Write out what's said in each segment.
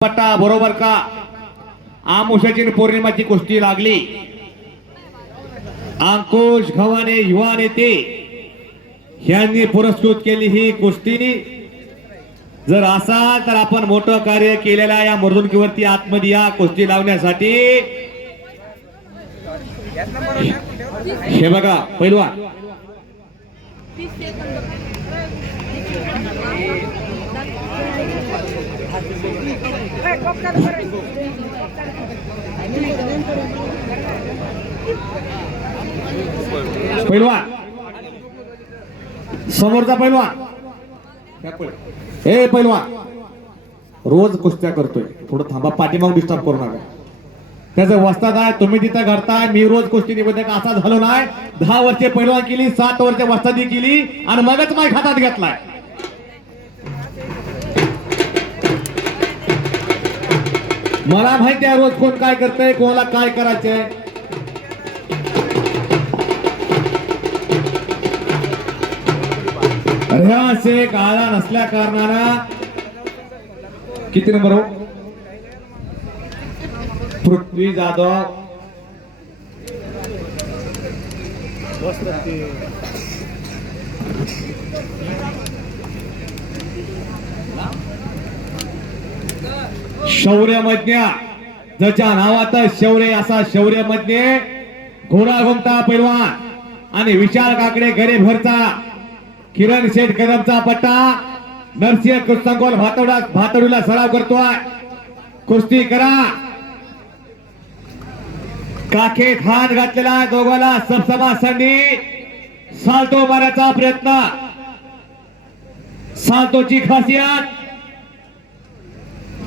पट्टा बरोबर का? आमुषाची पौर्णिमाची कुस्ती लागली. अंकुश घवाने युवा नेते यांनी पुरस्कृत केली ही कुस्ती. जर असा तर आपण मोठं कार्य केलेल्या या मर्दुनकीवरती आतमध्ये या कुस्ती लावण्यासाठी. हे बघा पहिलवान पैलवान समोरचा पैलवान ए पैलवान रोज कुस्त्या करतोय. थोडं थांबा पाठीमाग डिस्टर्ब करू नका. त्याचं वस्ताद आहे तुम्ही तिथं घडताय मी रोज कुस्ती निबंधक असा झालो नाही. दहा वर्षे पैलवान केली सात वर्षे वस्तादी केली आणि मगच माय हातात घेतलाय. मला माहिती आहे रोज कोण काय करतंय कोणाला काय करायचंय. रेहान शेख आला नसल्या कारणानं किती नंबर हो? पृथ्वी जाधव. शौर्यमज्ञ. ज्याच्या नावातच शौर्य असा शौर्यमज्ञ. घोडा घुमता पैलवान. आणि विशाल काकडे गरीबभरचा किरण शेठ कदमचा पट्टा. नरसिंह कृष्णगोल भातोडा भातडूला सराव करतोय. कुस्ती करा. काखेत खान घातलेला दोघाला सबसभा संधी. साल्टो मारायचा प्रयत्न. साल्टोची खासियत.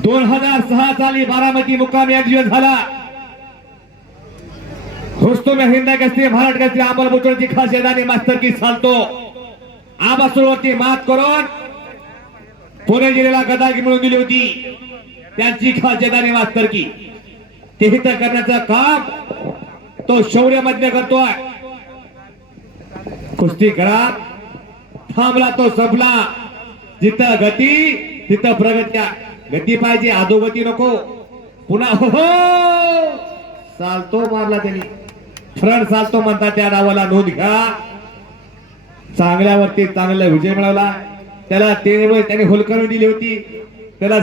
दोन हजार सहा साली बारामती मुक्काम एक दिवस झाला. हुस्तुम हिंद गस्ती महाराज गस्ती अंमलबजावणीची खासियत आणि मास्तर की साल्टो आबासूरवरती मात करून पुणे जिल्ह्याला गदागी मिळून दिली होती. त्यांची खासियत आणि मास्तर की. ते हित करण्याचं काम तो शौर्य मध्य करतोय. कुस्ती करा थांबला तो संपला जिथं गती तिथं प्रगत्या. गती पाहिजे अधोगती नको. पुन्हा हो हो. चालतो मारला त्यांनी. फ्रंट चालतो म्हणतात त्या नावाला नोंद घ्या. चांगल्यावरती चांगला विजय मिळवला. त्याला ते त्याने होलकरून दिली होती. त्याला